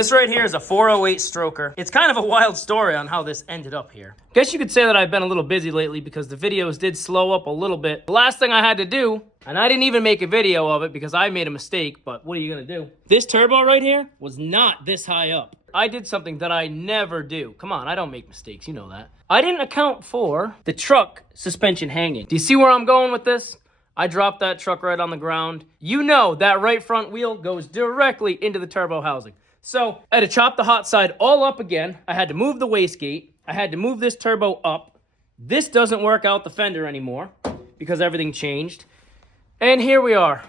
This right here is a 408 stroker. It's kind of a wild story on how this ended up here. Guess you could say that I've been a little busy lately because the videos did slow up a little bit. The last thing I had to do, and I didn't even make a video of it because I made a mistake, but what are you gonna do? This turbo right here was not this high up. I did something that I never do. Come on, I don't make mistakes, you know that. I didn't account for the truck suspension hanging. Do you see where I'm going with this? I dropped that truck right on the ground. You know that right front wheel goes directly into the turbo housing. So I had to chop the hot side all up again. I had to move the wastegate. I had to move this turbo up. This doesn't work out the fender anymore because everything changed. And here we are.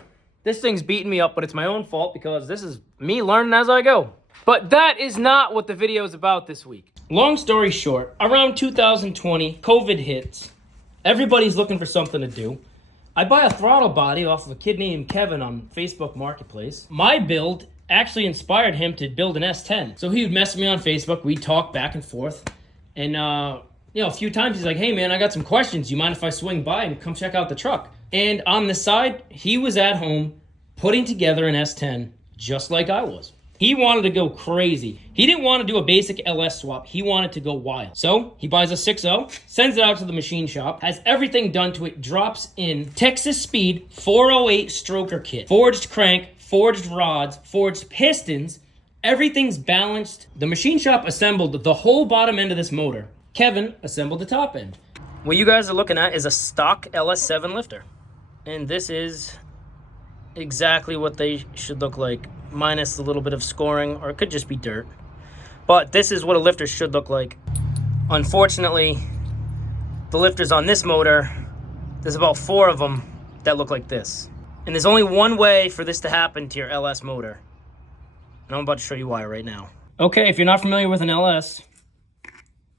This thing's beating me up, but it's my own fault because this is me learning as I go. But that is not what the video is about this week. Long story short, around 2020, COVID hits. Everybody's looking for something to do. I buy a throttle body off of a kid named Kevin on Facebook Marketplace. My build actually inspired him to build an S10. So he would message me on Facebook. We'd talk back and forth. And, a few times he's like, hey, man, I got some questions. You mind if I swing by and come check out the truck? And on the side, he was at home putting together an S10 just like I was. He wanted to go crazy. He didn't want to do a basic LS swap. He wanted to go wild. So he buys a 6.0, sends it out to the machine shop, has everything done to it, drops in Texas Speed 408 stroker kit, forged crank, forged rods, forged pistons. Everything's balanced. The machine shop assembled the whole bottom end of this motor. Kevin assembled the top end. What you guys are looking at is a stock LS7 lifter. And this is exactly what they should look like, minus a little bit of scoring, or it could just be dirt. But this is what a lifter should look like. Unfortunately, the lifters on this motor, there's about 4 of them that look like this. And there's only one way for this to happen to your LS motor. And I'm about to show you why right now. Okay, if you're not familiar with an LS,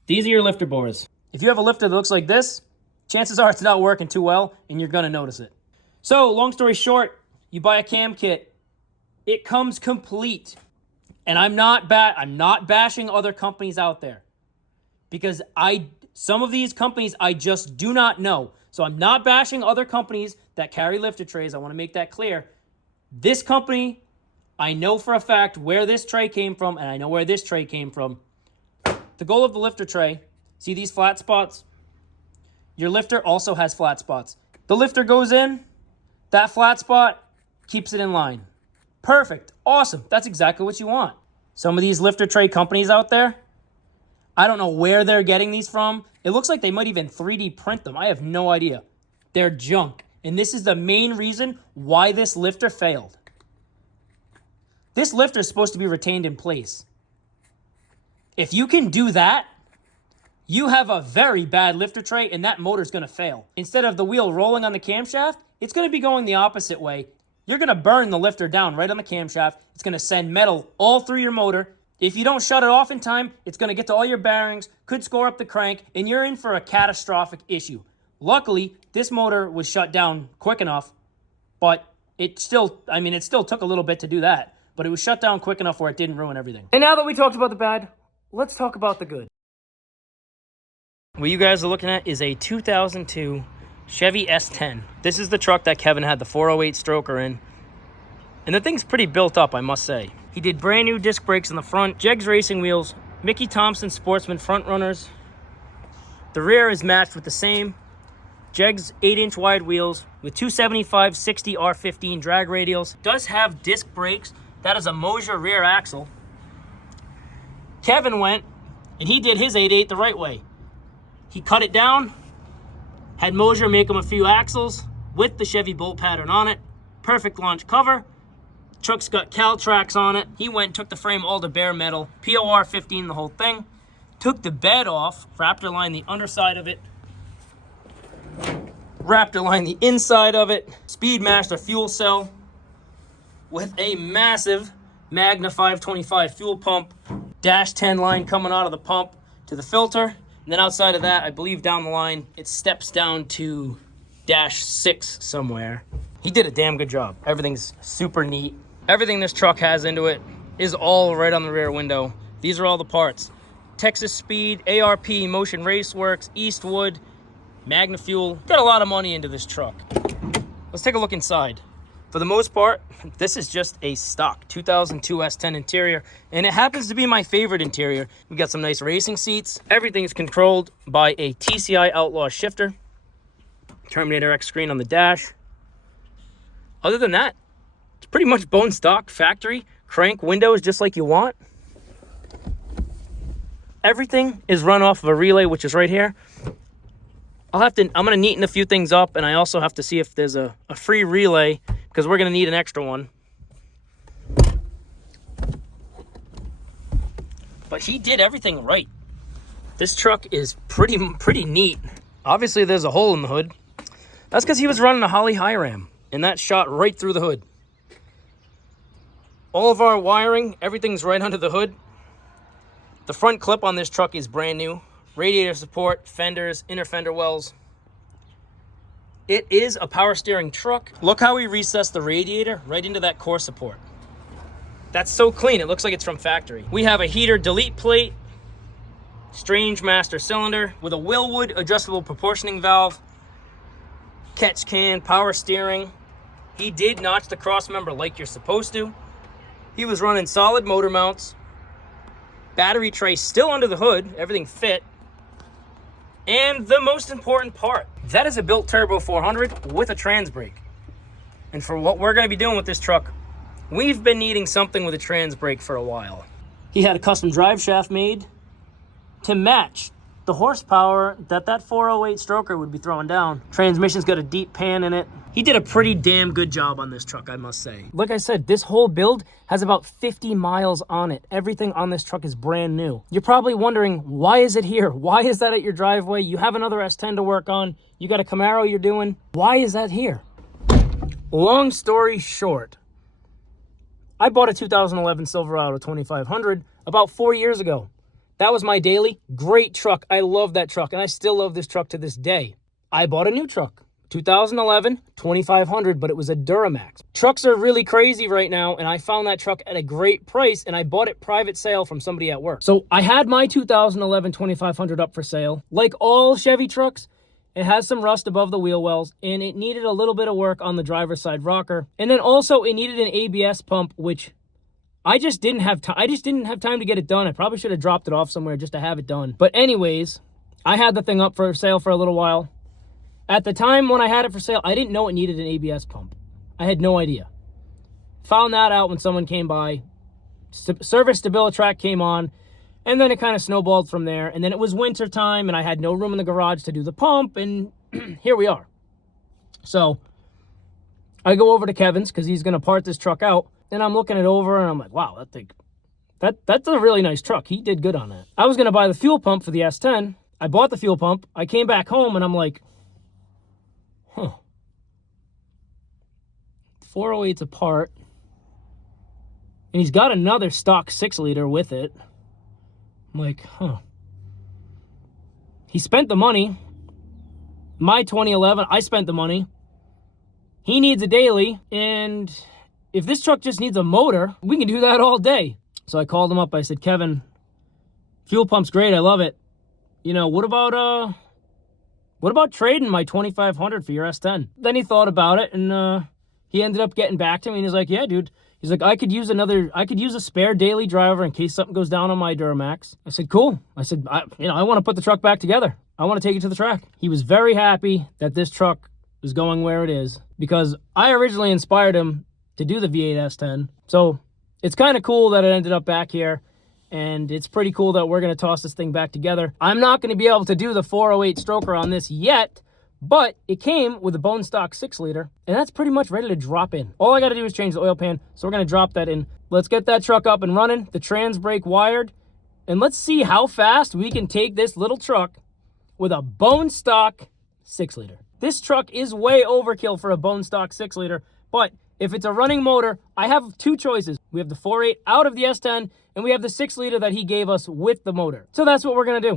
these are your lifter bores. If you have a lifter that looks like this, chances are it's not working too well, and you're gonna notice it. So, long story short, you buy a cam kit. It comes complete. And I'm not bashing other companies out there. Because some of these companies I just do not know. So I'm not bashing other companies that carry lifter trays. I want to make that clear. This company, I know for a fact where this tray came from, and I know where this tray came from. The goal of the lifter tray, see these flat spots? Your lifter also has flat spots. The lifter goes in, that flat spot keeps it in line. Perfect. Awesome. That's exactly what you want. Some of these lifter tray companies out there, I don't know where they're getting these from. It looks like they might even 3D print them. I have no idea. They're junk. And this is the main reason why this lifter failed. This lifter is supposed to be retained in place. If you can do that, you have a very bad lifter tray and that motor's going to fail. Instead of the wheel rolling on the camshaft, it's going to be going the opposite way. You're going to burn the lifter down right on the camshaft. It's going to send metal all through your motor. If you don't shut it off in time, it's going to get to all your bearings, could score up the crank, and you're in for a catastrophic issue. Luckily, this motor was shut down quick enough, but it still took a little bit to do that. But it was shut down quick enough where it didn't ruin everything. And now that we talked about the bad, let's talk about the good. What you guys are looking at is a 2002 Chevy S10. This is the truck that Kevin had the 408 stroker in. And the thing's pretty built up, I must say. He did brand new disc brakes in the front, Jegs racing wheels, Mickey Thompson Sportsman front runners. The rear is matched with the same Jegs 8-inch wide wheels with 275/60 R15 drag radials. Does have disc brakes. That is a Mosier rear axle. Kevin went and he did his 8.8 the right way. He cut it down, had Mosier make him a few axles with the Chevy bolt pattern on it. Perfect launch cover. Truck's got Caltrax on it. He went and took the frame all to bare metal. POR 15 the whole thing. Took the bed off, Raptor line the underside of it. Raptor line the inside of it. Speedmaster fuel cell with a massive Magna 525 fuel pump. Dash 10 line coming out of the pump to the filter. And then outside of that, I believe down the line, it steps down to dash 6 somewhere. He did a damn good job. Everything's super neat. Everything this truck has into it is all right on the rear window. These are all the parts. Texas Speed, ARP, Motion Raceworks, Eastwood, Magna Fuel. Got a lot of money into this truck. Let's take a look inside. For the most part, this is just a stock 2002 S10 interior, and it happens to be my favorite interior. We got some nice racing seats. Everything is controlled by a TCI Outlaw shifter. Terminator X screen on the dash. Other than that, it's pretty much bone stock, factory, crank windows just like you want. Everything is run off of a relay, which is right here. I'm gonna neaten a few things up, and I also have to see if there's a free relay, because we're gonna need an extra one. But he did everything right. This truck is pretty neat. Obviously, there's a hole in the hood. That's because he was running a Holly High Ram, and that shot right through the hood. All of our wiring, everything's right under the hood. The front clip on this truck is brand new. Radiator support, fenders, inner fender wells. It is a power steering truck. Look how we recessed the radiator right into that core support. That's so clean, it looks like it's from factory. We have a heater delete plate, strange master cylinder with a Willwood adjustable proportioning valve, catch can, power steering. He did notch the cross member like you're supposed to. He was running solid motor mounts. Battery tray still under the hood, everything fit. And the most important part, that is a built turbo 400 with a trans brake. And for what we're gonna be doing with this truck, we've been needing something with a trans brake for a while. He had a custom drive shaft made to match the horsepower that 408 stroker would be throwing down. Transmission's got a deep pan in it. He did a pretty damn good job on this truck, I must say. Like I said, this whole build has about 50 miles on it. Everything on this truck is brand new. You're probably wondering, why is it here? Why is that at your driveway? You have another S10 to work on. You got a Camaro you're doing. Why is that here? Long story short, I bought a 2011 Silverado 2500 about 4 years ago. That was my daily. Great truck. I love that truck, and I still love this truck to this day. I bought a new truck. 2011 2500, but it was a Duramax. Trucks are really crazy right now, and I found that truck at a great price, and I bought it private sale from somebody at work. So I had my 2011 2500 up for sale. Like all Chevy trucks, it has some rust above the wheel wells, and it needed a little bit of work on the driver's side rocker. And then also it needed an ABS pump, which I just didn't have time. I just didn't have time to get it done. I probably should have dropped it off somewhere just to have it done. But anyways, I had the thing up for sale for a little while. At the time when I had it for sale, I didn't know it needed an ABS pump. I had no idea. Found that out when someone came by. Service StabiliTrak came on, and then it kind of snowballed from there. And then it was winter time, and I had no room in the garage to do the pump, and here we are. So I go over to Kevin's because he's going to part this truck out, and I'm looking it over, and I'm like, wow, that thing, that's a really nice truck. He did good on that. I was going to buy the fuel pump for the S10. I bought the fuel pump. I came back home, and I'm like, 408's apart, and he's got another stock 6-liter with it. I'm like, he spent the money. My 2011, I spent the money. He needs a daily, and if this truck just needs a motor, we can do that all day. So I called him up. I said, Kevin, fuel pump's great. I love it. You know, what about trading my 2500 for your S10? Then he thought about it, and he ended up getting back to me, and he's like, yeah, dude. He's like, I could use a spare daily driver in case something goes down on my Duramax. I said, cool. I said, I want to put the truck back together. I want to take it to the track. He was very happy that this truck is going where it is, because I originally inspired him to do the V8 S10. So it's kind of cool that it ended up back here, and it's pretty cool that we're going to toss this thing back together. I'm not going to be able to do the 408 stroker on this yet, but it came with a bone stock 6-liter, and that's pretty much ready to drop in. All I got to do is change the oil pan, so we're going to drop that in. Let's get that truck up and running, the trans brake wired, and let's see how fast we can take this little truck with a bone stock 6-liter. This truck is way overkill for a bone stock 6-liter, but if it's a running motor, I have two choices. We have the 4.8 out of the S10, and we have the 6-liter that he gave us with the motor. So that's what we're going to do.